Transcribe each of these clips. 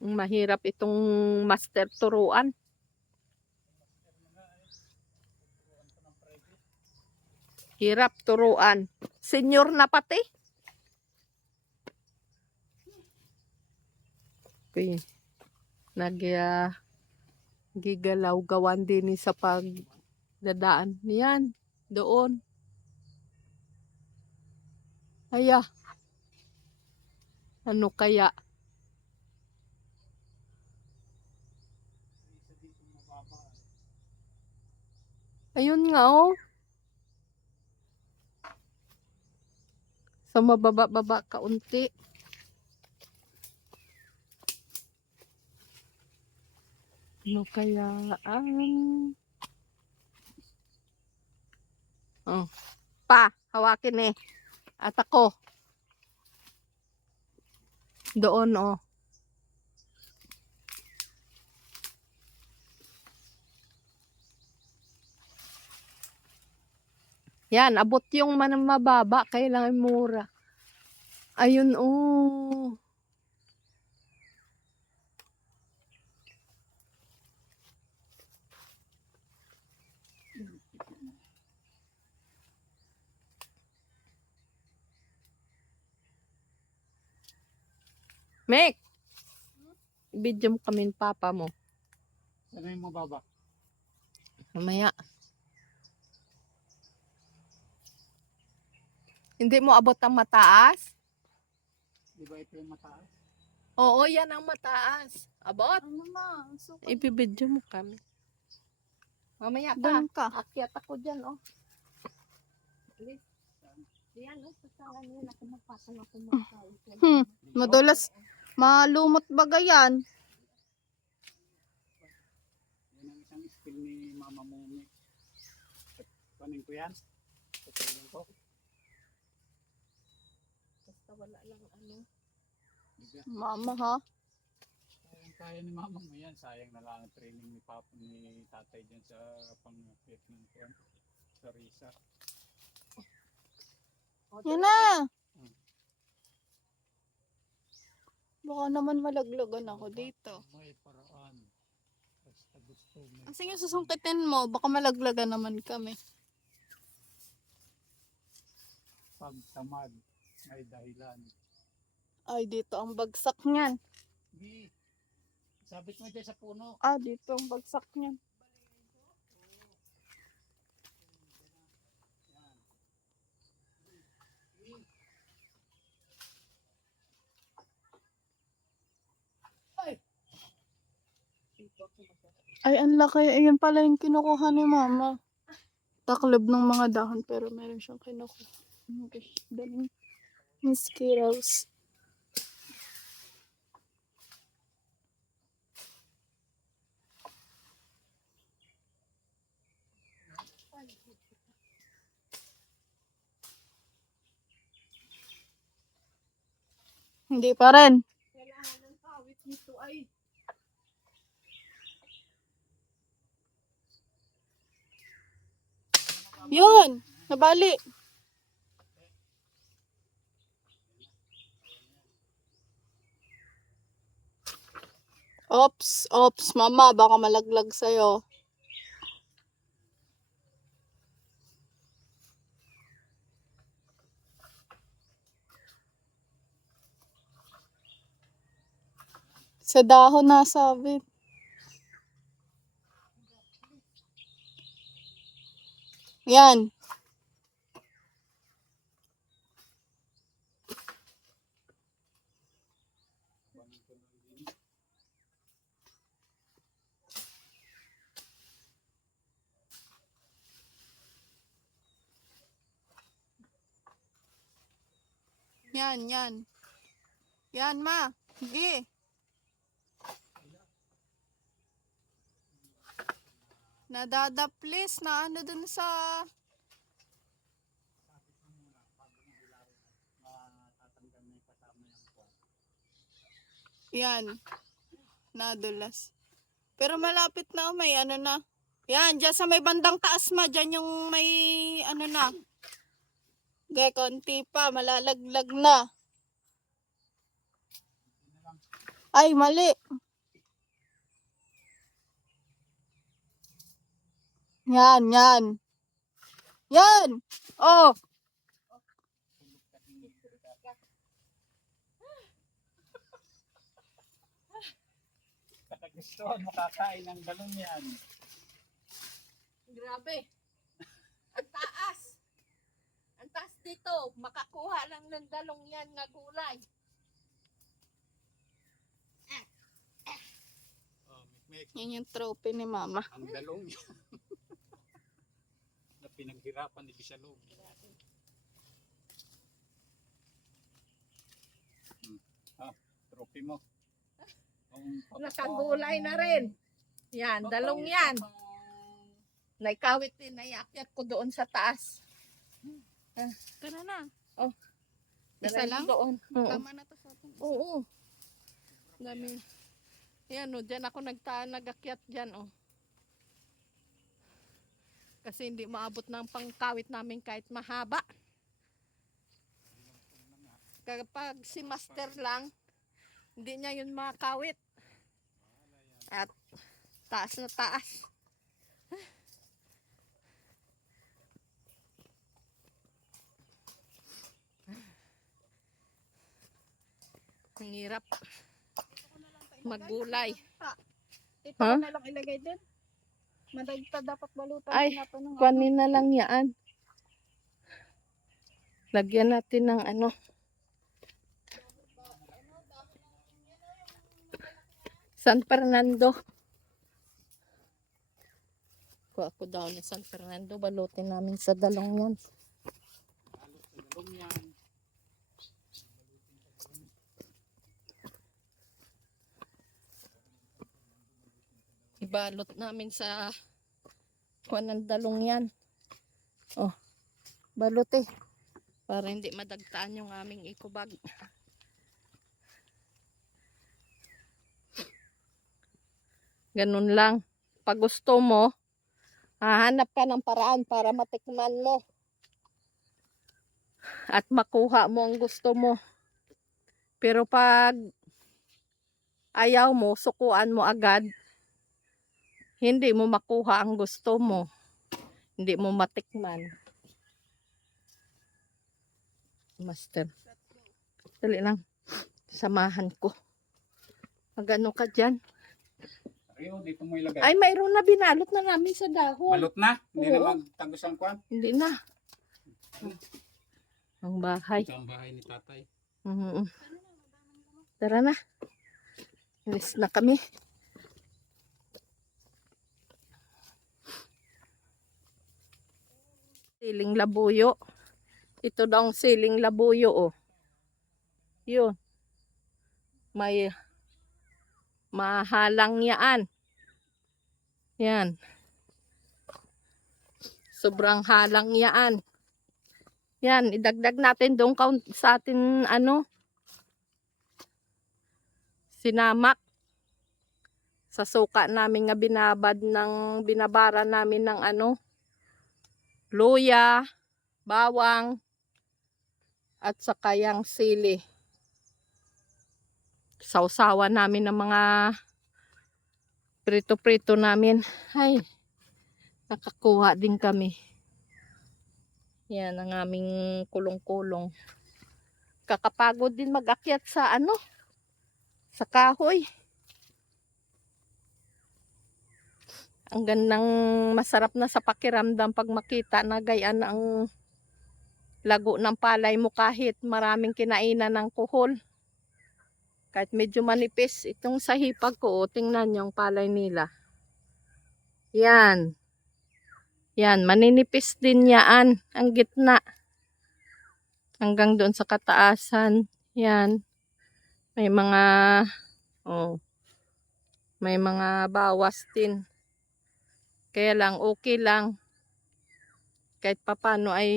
Mahirap itong master turuan. Hirap turuan. Senior na pati. Okay. Gigalaw-gawan din sa pagdadaan. Yan. Doon. Aya. Ano kaya? Ayun nga oh. Sa mababa-baba kaunti. Ano kaya oh. Pa, hawakin eh. At ako. Doon oh. Yan, abot yung mababa, kailangan mura. Ayun oh. Mek, video mo kami papa mo. Ano yung mababa? Mamaya. Hindi mo abot ang mataas? Di ba ito yung mataas? Oo, yan ang mataas. Abot? Ano na? Ibibidyo mo kami. Mamaya pa. Doon ka. Akyat ako dyan, oh. Yan, oh. Pasangan yun. Ako magpasang ako magpasang. Madulas. Malumot bagay yan. Yan ang isang skill ni Mama mo. Panin ko yan. Panin ko. Basta wala lang ano. Mama ha? Sayang kaya ni Mama mo yan. Sayang na lang ang training ni Papa ni Tatay dyan sa pang-fit ng kuwan. Sa Risa. Yan na. Baka naman malaglagan ako dito. May paraan. Basta gusto mo. Ang sige susungkitin mo, baka malaglagan naman kami. Pag tamad, may dahilan. Ay, dito ang bagsak niyan. Di. Sabit mo dyan sa puno. Ah, dito ang bagsak niyan. Ay, ang laki. Ayan pala yung kinukuha ni Mama. Taklob ng mga dahon, pero meron siyang kinukuha. Okay, daming mosquitoes. Hindi pa rin. Kailangan ng kawit nito ay. Yun! Nabali. Ops, Mama, baka malaglag sa'yo. Sa dahon nasabit. Yan. Yan. Yan, Ma. Sige. Nadadaplis na ano dun sa... Yan. Nadulas. Pero malapit na, may ano na. Yan, dyan sa may bandang taas Ma, dyan yung may ano na. Gaya, konti pa, malalaglag na. Ay, mali. Yan, yan. Yan! Oh! Gusto mo kakain ng galon yan. Grabe. Ang taas. Ang taas dito. Makakuha lang ng dalong yan na gulay. Oh, mikmik. Yan yung trophy ni Mama. Ang dalong yan. Na pinaghirapan ni Bisalog. Ah, trophy mo. Nakagulay na rin. Yan, dalong yan. Naikawit din, naiakyat ko doon sa taas. Tara na. Oh. Isa lang? Doon. Tama na to sa atin. Oo. Dami. Yan o, dyan ako nagakyat dyan o. Kasi hindi maabot ng pangkawit namin kahit mahaba. Kapag si master lang, hindi niya yun makawit. At taas na taas. Ang hirap maggulay. Dito ko na lang ilagay din. Madagta dapat balutan. Ay, natin ng kunin na lang yan. Lagyan natin ng ano. San Fernando. Kuha ko daw ni San Fernando. Balutin namin sa dalong yan. Balot sa galon yan. Ibalot namin sa kuha ng dalong yan. Oh, balot eh. Para hindi madagtaan yung aming eco bag. Ganun lang. Pag gusto mo, hahanap ka ng paraan para matikman mo. At makuha mo ang gusto mo. Pero pag ayaw mo, sukuan mo agad, hindi mo makuha ang gusto mo. Hindi mo matikman. Master. Dali lang. Samahan ko. Magano ka dyan? Ayo, dito mo ilagay. Ay, mayroon na binalot na namin sa dahon. Balot na? Hindi Oo. na magtagos ang kwan? Hindi na. Ang bahay. Ito ang bahay ni tatay. Mhm. Tara na. Alis na kami. Siling labuyo. Ito daw ang siling labuyo, oh. Yun. May mahalang yan. Yan. Sobrang halang yan. Yan, idagdag natin doon sa atin, ano, sinamak. Sa suka namin nga binabara namin ng ano, luya, bawang, at saka yung sili. Sausawan namin ng mga prito-prito namin. Ay, nakakuha din kami. Yan ang aming kulong-kulong. Kakapagod din mag-akyat sa ano, sa kahoy. Ang gandang masarap na sa pakiramdam pag makita na gayaan ang lago ng palay mo kahit maraming kinainan ng kuhol. Kahit medyo manipis. Itong sa hipag ko, tingnan yung palay nila. Yan. Yan, maninipis din yan. Ang gitna. Hanggang doon sa kataasan. Yan. May mga, oh, may mga bawas din. Kaya lang, okay lang. Kahit papano ay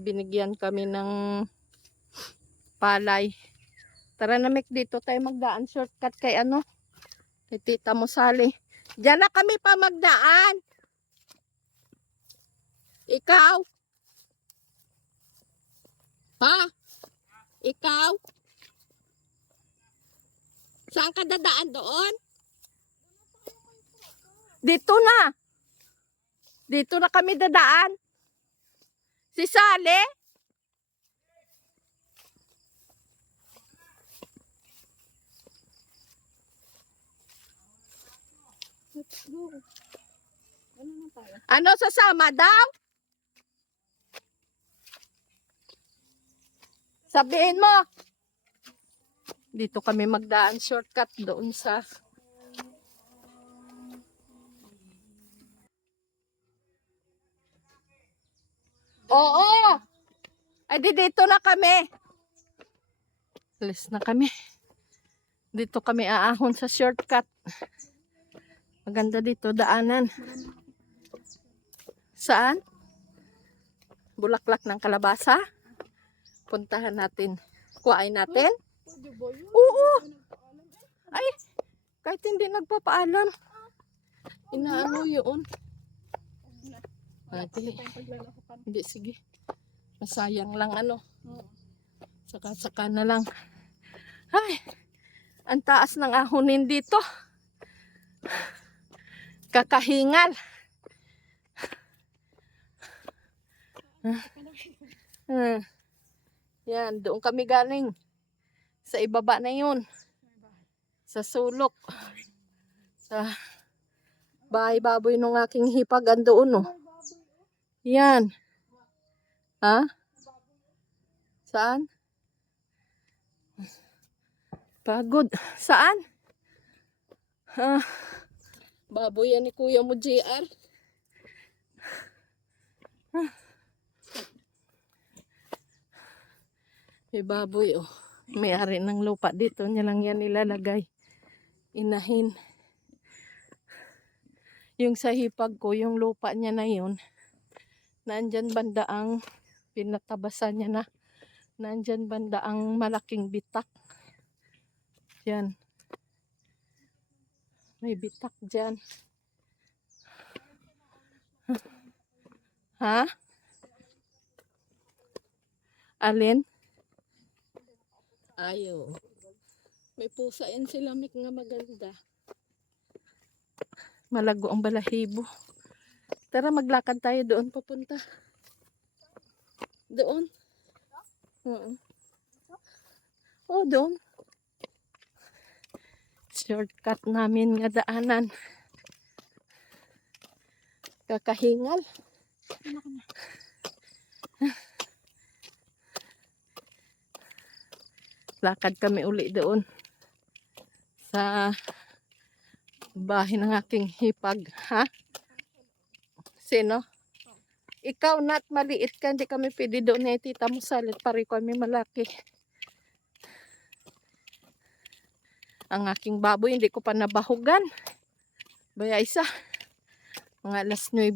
binigyan kami ng palay. Tara na, Mek, dito tayo magdaan. Shortcut kay ano? Kay Tita Musali. Diyan na kami pa magdaan. Ikaw? Ha? Ikaw? Saan ka dadaan doon? Dito na. Dito na kami dadaan. Si Sale? Let's go. Ano na tayo? Ano, sasama daw? Sabihin mo. Dito kami magdaan shortcut doon sa Oo. Ay di dito na kami. Alis na kami. Dito kami aahon sa shortcut. Maganda dito daanan. Saan? Bulaklak ng kalabasa. Puntahan natin. Kuhain natin. Pwede ba yun? Oo. Hindi ko nagpaalam eh. Ay, kahit hindi nagpapaalam. Inaano yun. Wala Ate. kasi tayong paglalahukan. Hindi, sige. Masayang lang ano. Oo. Saka-saka na lang. Ay, ang taas ng ahonin dito. Kakahingal. Yan, doon kami galing. Sa ibaba na yun. Sa sulok. Sa bahay baboy nung aking hipag andoon, oh. Yan. Ha? Saan? Pagod. Saan? Ha? Baboy yan ni Kuya mo, JR. May baboy, oh. May-ari ng lupa dito. Niya lang yan nilalagay. Inahin. Yung sa hipag ko, yung lupa niya na yun, nandyan banda ang pinatabasan niya na. Nandyan banda ang malaking bitak. Yan. May bitak dyan. Ha? Alin? Ayaw. May pusa yan sila, Mik, nga maganda. Malago ang balahibo. Tara, maglakad tayo doon papunta. Doon. Oo. Oh, doon. Shortcut namin nga daanan. Kakahingal. Lakad kami uli doon sa bahay ng aking hipag. Ha? Sino? Ikaw, Nat, maliit ka. Hindi kami pwede doon na tita mo salit. Pari kami malaki. Ang aking baboy, hindi ko pa nabahugan. Baya isa. Mga alas 9.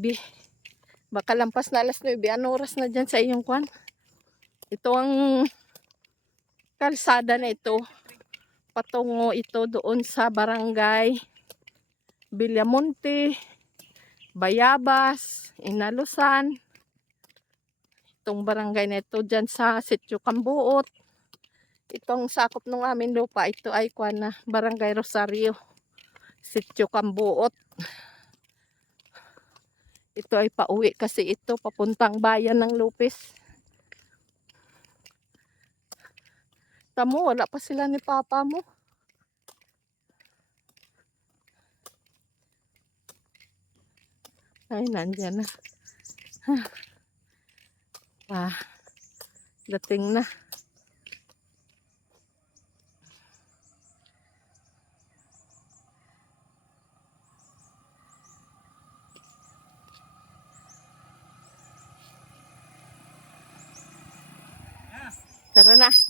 Baka lampas na alas 9. Ano oras na dyan sa iyong kwan? Ito ang kalsada na ito. Patungo ito doon sa barangay Villamonte, Bayabas, Inalusan. Itong barangay na ito dyan sa Sitio Cambuot. Itong sakop ng amin lupa, ito ay kwan na Barangay Rosario, Sitio Cambuot. Ito ay pauwi kasi ito papuntang bayan ng Lupis. Tamo, wala pa sila ni Papa mo. Ay, nandyan na. Dating na. Tara na.